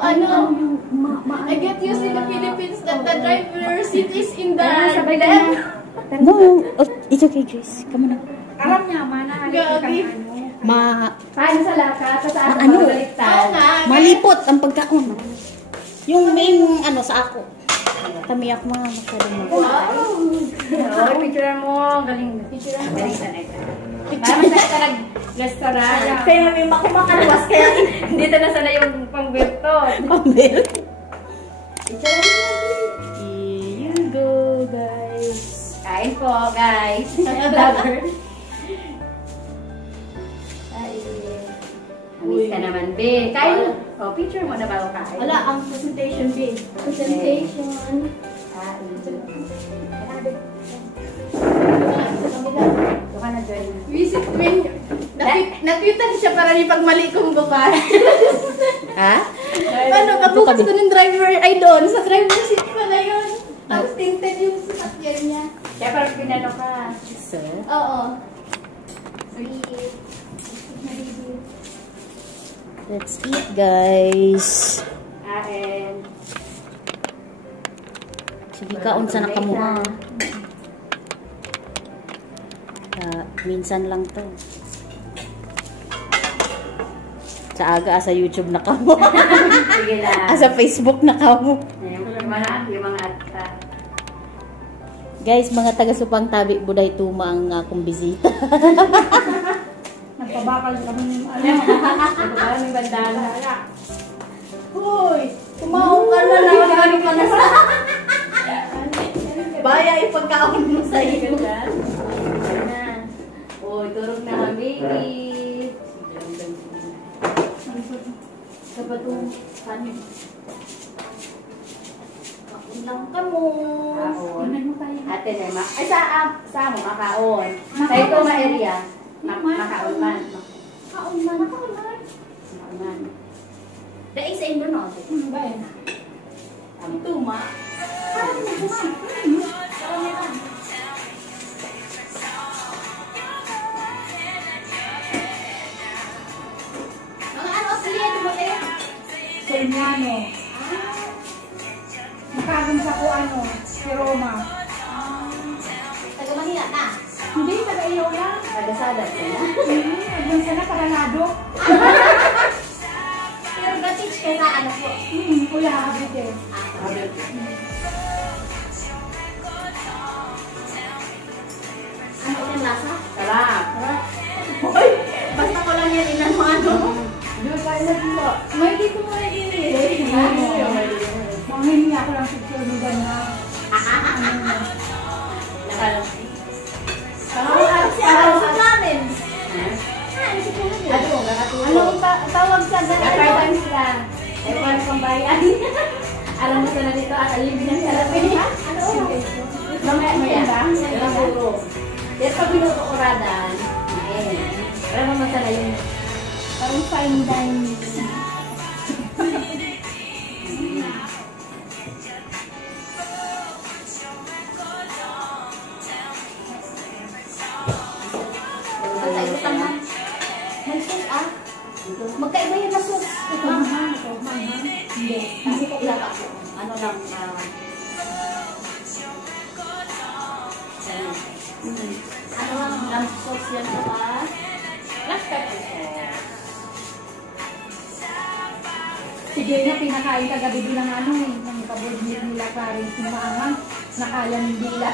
ano, I get used in the Philippines that the driver seat is in the left. No, it's okay, Grace. Come on. Alam niya, mana. Paano sa laka? Sa ako ano? baliktad. Malipot ang pagkaon. Yung main, ano, sa ako. Kami ako mga masyadong Wow! Picture mo. Galing. Picture mo. Galing talaga. Parang sa restaurant. Kaya may makumakalwas, kaya dito na sana yung pang-berto. Pambel. Here you go, guys. Kain po, guys. Lover. Amis ka naman, be. Kain. Oh, picture mo na bago kain. Wala, ang presentation, be. Presentation. Visit twin. Nakita siya para ni pagmali kong bukas. Ha? Ano, kabukas ko ng driver, ay doon, sa driver seat pala yun. Tapos tinted yung sasakyan niya. Kaya parang pinano ka. So, Oo. Sweet. let's eat, guys. Kain. Sige ka, unsa na kamuha. Minsan lang to. Sa aga, sa YouTube na kamo. Sige lang. Sa Facebook na kamo. Yung mga atta. Guys, mga taga-Supang Tabi, Buday Tuma ang akong bisita. Nagpabakal kami ano. Nagpabakal ng bandana. Hoy! Kumaong ka na lang. Ano ka na sa... Baya ipagkaon mo sa iyo. Uy, turog na kami. Kapag itong kanin. Kaunang ka mo. Kaon. Ate Nema. Ay, sa mo, makaon. Sa ito, ma-area. Makaon man. Kaon man. Kaon man. Makaon man. Dahil sa indo, no? Ano ba yan? Ito, ma. Parang nagbuman. Parang yan. Mga ano, asliyan mo eh. Sa inyo, ano? Nakagam sa ko, ano? Si Roma. Taga Manila na. Hindi, taga-iyo yan. Taga-sadat ko na. Nagman sana Paranado. Pero ga-teach ka sa ano po. Kuya, habit eh. Ano yung lasa? Sarap. Hoy! Basta ko lang yan inano-ano. Doon tayo na dito. May di ko muna ini. Manghingi ako lang sa tulugan na. Sa namin. Anong tawag sa Nag-part-time sila. Nag-part pang bayan. Alam mo sa na dito at alim din sa lapin. Ano? Mamaya. Ilang puro. Yan pag binuto ko radan. Alam mo masala yun. Parang fine dining. Magkaiba yun na sauce. Hindi. Kasi ko ilang ako. Ano lang, ano lang sauce yan sa mga black pepper sauce. Sige nga, pinakain kagabi bilang ano eh. Ng paboard nila parang sumaangang. Nakaya ng dila.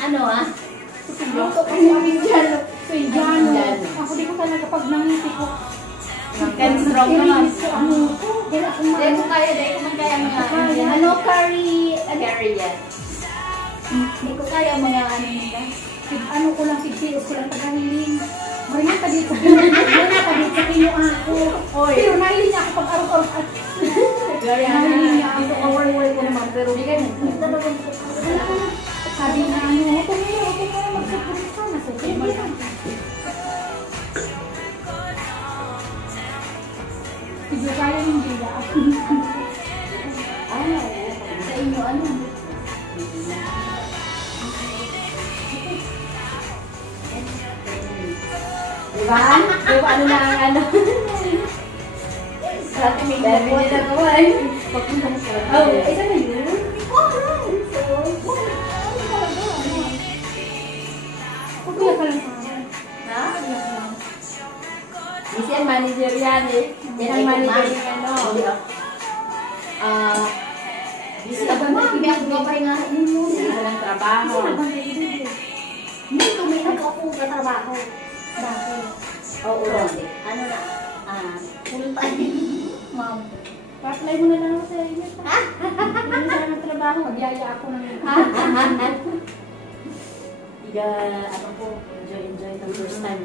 Ano ah? Luto ko yung Indiano. So, Indiano. Ako di ko talaga pag nangiti ko. Can strong naman. Ano ko? Kaya ako Dahil ko kaya, dahil ko man kaya mga ano, curry, curry yan. Hindi ko kaya mga ano nila. Ano ko lang, sigpios ko lang tagahiling. Maria ka dito. Maria ka dito sa kinyo ako. Pero nahiling niya ako pag araw-araw. Nahiling niya ako. Awal-awal ko naman, pero di ka Sabi na ano, okay mo magsasabi ka na. Sige lang. Sige kaya hindi ya. sa inyo, ano? Diba? Diba ano na ang ano? sa ating may dami niya nagawa eh. Pagpunta mo sa atin. Oh, isa na yun? Pagkaya ka lang sa Ha? Kasi ang manager yan eh. Yan ang manager yung ano. Kasi abang na ibigay nga ninyo. Yan ang trabaho. Hindi ko may ako katrabaho. Bakit? Oo. Ano na? Full time. Ma'am. Pa-apply mo na lang ako sa inyo. Hindi na ng trabaho. Magyaya ako ng Iga, ano po, enjoy the first time.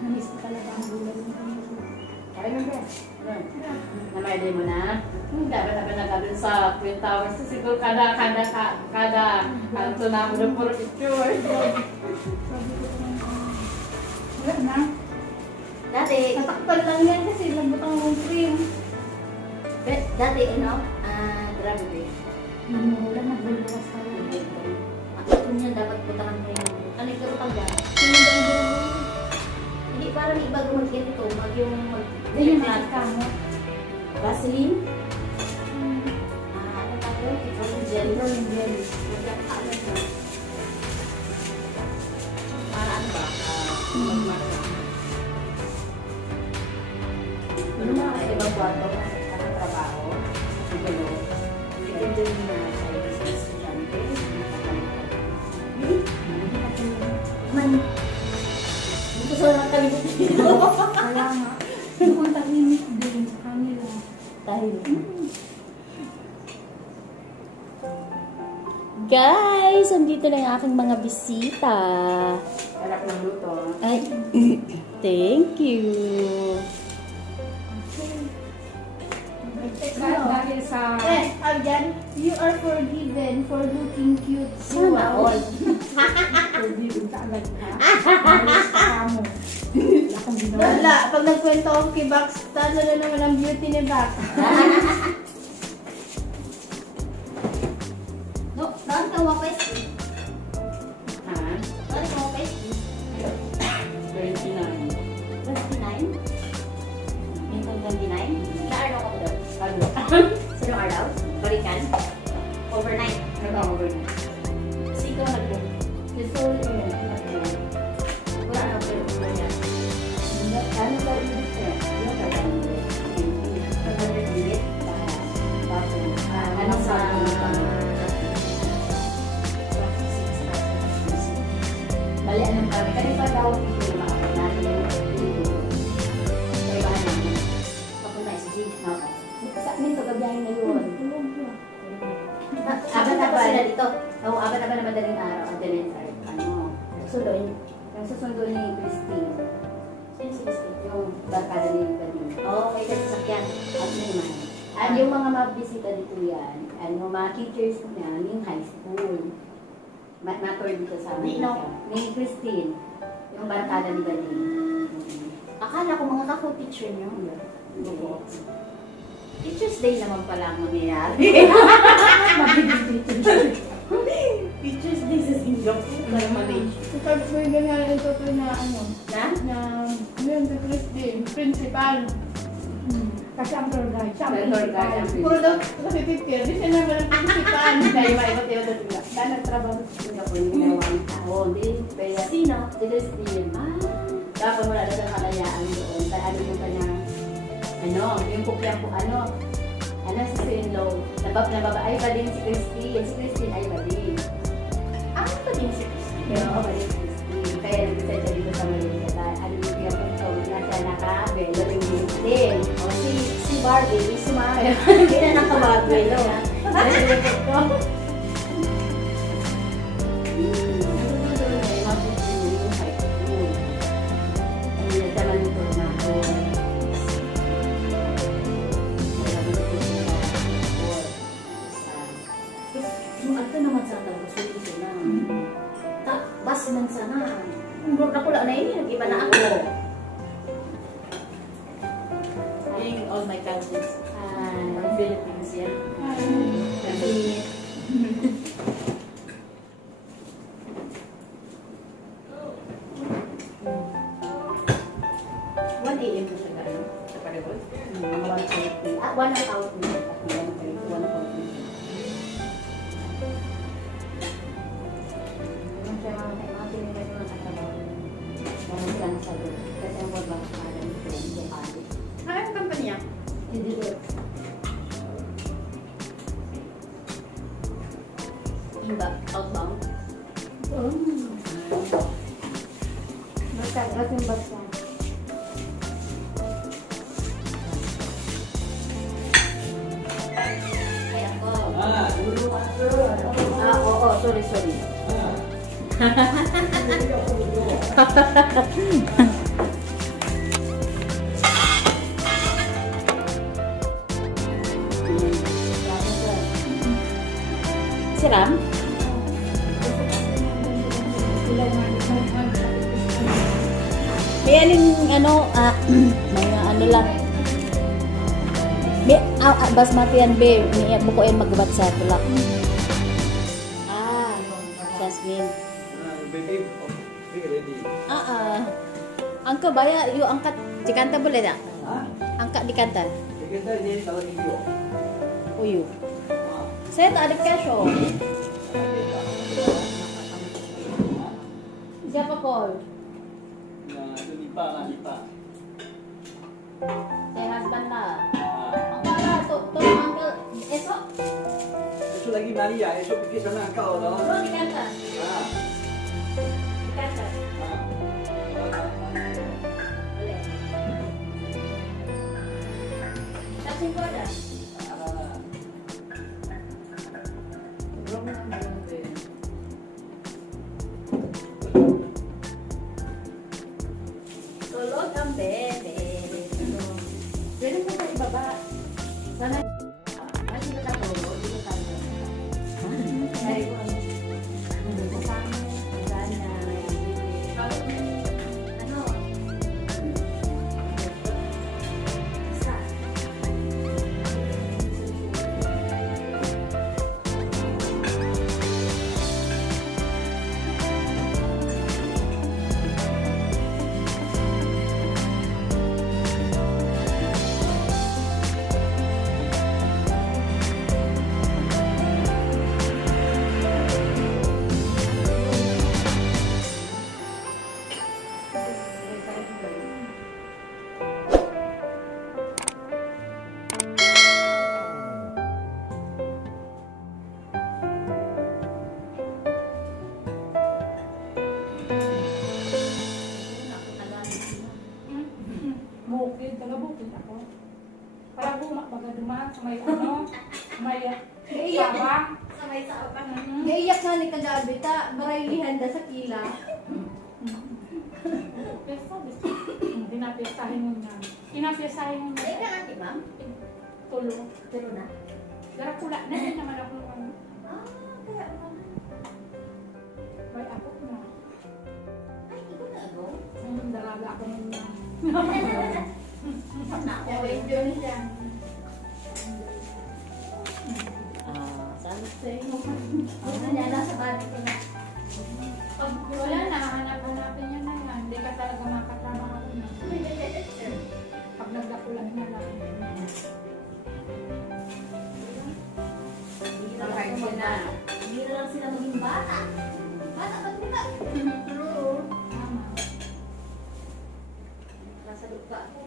Namiss ko talaga ang gulay ng pamilya. Kaya mo ba? Namayday mo na? Dapat nagagawin sa Twin Towers. Siguro kada ang tunamo na puro picture. Sabi ko naman, wala na. Dati, Natakpan lang yan kasi nagbutang ng cream. dati, grabe. Wala na, buluwas ka lang. Kung yan, dapat butangan mo yung, ano yung kaputang dyan? Hindi, parang iba gumagyan ito, Ayun, nakita mo. Vaseline. Ano tayo? Petroleum jelly. Petroleum jelly. Para ano ba? Magmarka. Ano mga ibang kwarto sa trabaho? Siguro. Depende na sa ibang estudyante. Man. Dito sa mga kalibot dito. Kaya nga. Kung tahimik din sa kanila. Guys, andito na yung aking mga bisita. Harap ng luto. Ay, thank you. Dahil sa... Aljan, you are forgiven for looking cute. Sana all. Pwede ka agad ha? Dahil sa kamo. Wala akong ginawa. Wala, pag nagkwento ako kay Bax, talo na naman ang beauty ni Bax. No, daan ka wapes. Ha? Daan ka wapes. 29. 29? Minsan 29? Sa araw ako daw. Ano? Sa araw? Balikan? Overnight. Ano ako ba niya? Kasi ikaw nag-book. Si Sol yun. Wala na pero wala yan. Ano ba yung gusto? Ano ba yung Ano sa... Bali, anong kami? Kanina daw hindi makapag natin yung kaya ba namin? Papunta sa gym. Sa amin, kagabiyahin na yun. Aban na ba sila dito? Oo, aban na ba na madaling araw? Ang daling araw. Ano? Susunod. Yung susundo ni Christine. Sino? Yung barkada ni Badin. Oo, may sasakyan. At naman. At yung mga mabisita dito yan, ano, mga teachers niya, yung high school. Mator dito sa amin. Nino? Ni Christine. Yung barkada ni Badin. Akala ko mga kako-teacher nyo. Oo. Teachers Day naman pala ang mangyayari. Teachers Day sa Singapore. Malaysia. Tapos may ganyan ito ko na ano, Na? na yun sa Christine, principal. Kasi ang tour guide, siya ang Ang tour guide, principal. ang Puro daw kasi teacher, di siya naman ang principal. Dahil maibat yun na sila. Dahil nagtrabaho sa Singapore yung ginawa ng taon. Kaya Sino? si Christine. Tapos wala na siyang kalayaan doon. Kaya ano yung kanyang, yung kukyang po, si Sinlo. Ay, Badin si Christine. Si Christine ay Badin. Ba din si Christine? Pero ako Badin si Christine. Kaya nag-decide siya dito sa Malaysia. Dahil ano yung kukyang po ito, na siya nakabelo yung Christine. O, si Barbie, si Mara. Hindi na nakabagwelo. Yung ato naman sa tapos dito na. Bas man sana. Nakula na yun, nag-iba na ako. Yung all my cousins. Philippines yan. Kasi, PM mo siya gano'n? Sa parehon? Mga 140. 1 hour po siya. 140. Yung siya mga pinilay ko ng katrabaho. Mga sila sa doon. Kasi ang wala ka pala nito. Yung pali. Anong kampanya? Hindi doon. Iba. Outbound. Basta, ating basta. Ay, ako. Oo, sorry. Siram? May aling mga ano lang. May basmati yan be, may buko yan magbat sa tulak. Jasmine. Angka baya, yung angkat dikanta boleh tak? Angkat dikanta. Uyu. Saya tak ada cash oh. Siapa call? Lipa. Saya husband lah. Angkat lah, tolong uncle. Esok? Esok lagi Maria, esok pergi sana kau dah. Belum dikanta. Dikanta. Boleh. Tak simpan ada? Tulog ang bebe. Pwede mo sa ibaba. Sana, Masih kita tulog, dito tayo. ay ko ano. Kasama, sana. Ano? Isa. Bukid, taga-bukid ako. Para baga dumaan sa may ano, may sabang. Samay sa apa? Naiyak na ni kagabi ta, maraylihan da sa kila. Pesta, basta. Pinapiestahin mo niya. Pinapiestahin mo Ay, niya. ka ma'am? Tulo. Pero na? Darakula na din naman ako. Kaya ano? May ako na. Ay, ikaw na ako? Dalaga ako niya. Enjoy na siya. Sabi sa inyo. Gusto niya nasa bati ko na. Pag wala na, hanap-hanapin niya na yan. Hindi ka talaga makatrabaho na. Pag nagdakulan na lang. Hindi na lang sila maging bata. Bata ba't nila? Tama. Nasa lupa ako.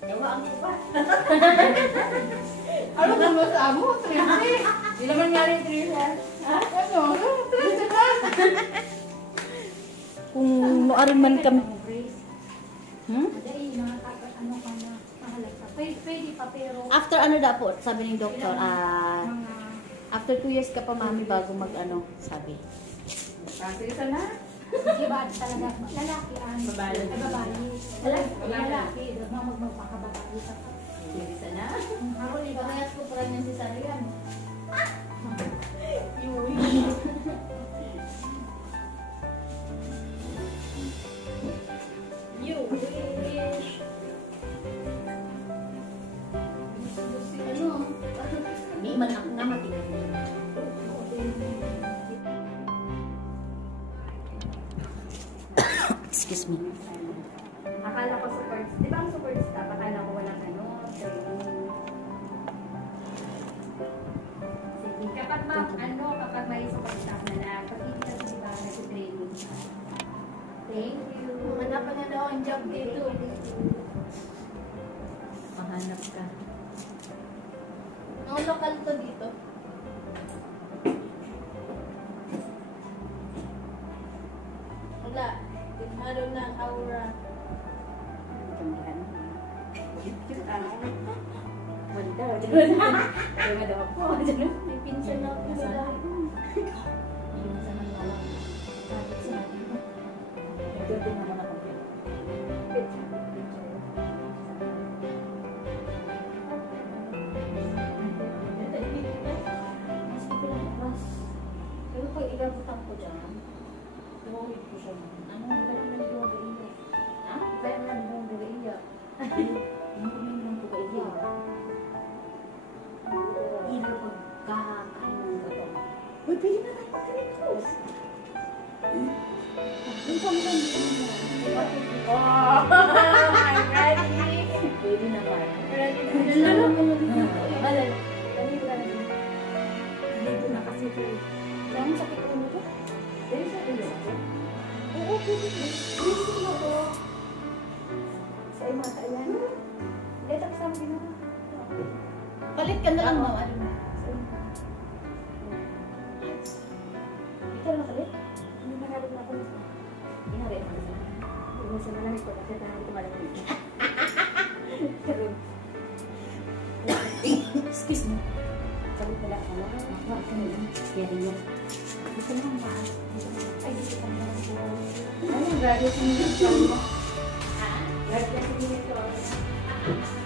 Ewa ako pa. Ano kung ba sa amo? 3 Hindi naman nga rin 3 Ano? 3 ba? Kung noarin man kami. Madali, ano ka na, mahalaga. Pwede pa pero After ano daw po, sabi ng doktor, mga after 2 years ka pa mami bago mag ano, sabi. Kasi isa na. iba talaga. Lalaki ang Babae. Lalaki. Magpakababae ka pa. Isa na. Ako, di ba kaya ko parang yan si Sarian? You wish. Ano? Di man ako nga matingin. Excuse me. Akala ko support, di ba ang support staff, akala ko walang ano, training. Sige, kapag kapag may support staff na lang, pag hindi kasi di ba nag-training siya. Thank you. Hanapan na daw ang job dito. Mahanap ka. Ang lokal to dito. Wala. Tinharo na ang aura. Kambihan mo. Wanda. Wala daw ako. May pinsan ako sa lahat. Pinsan ng mama. Ito din naman ako. Mas mas. Pero kung ilabutan ko dyan, tumawid ko siya. Ano? Iba naman yung gaiya. Ha? Iba naman yung gaiya. Hindi naman ko gaiya. Ilo pagkakain ng gato. Uy, pwede na tayo magkaritos. Yung pang-pang Wow! I'm ready! pwede naman. Ready na naman. Alay. Dito na kasi ito. Ang sakit ko nito. Dahil sa ilo. Oo, pwede. Gusto mo ko. Sa iyo mata yan. Dito kasama din ako. Palit ka na lang, ma'am. Ano na? Ito lang kalit. Hindi nakalit na ako. Inari mo na sa Hindi sa malamig ko kasi tayo tumalamig. Excuse me. Sabi pala ako. Ako nila. Kaya rin yan. Gusto mo ang maas. Ay, dito ka na ako. Ano, grabe sa mga ito. Grabe sa mga ito.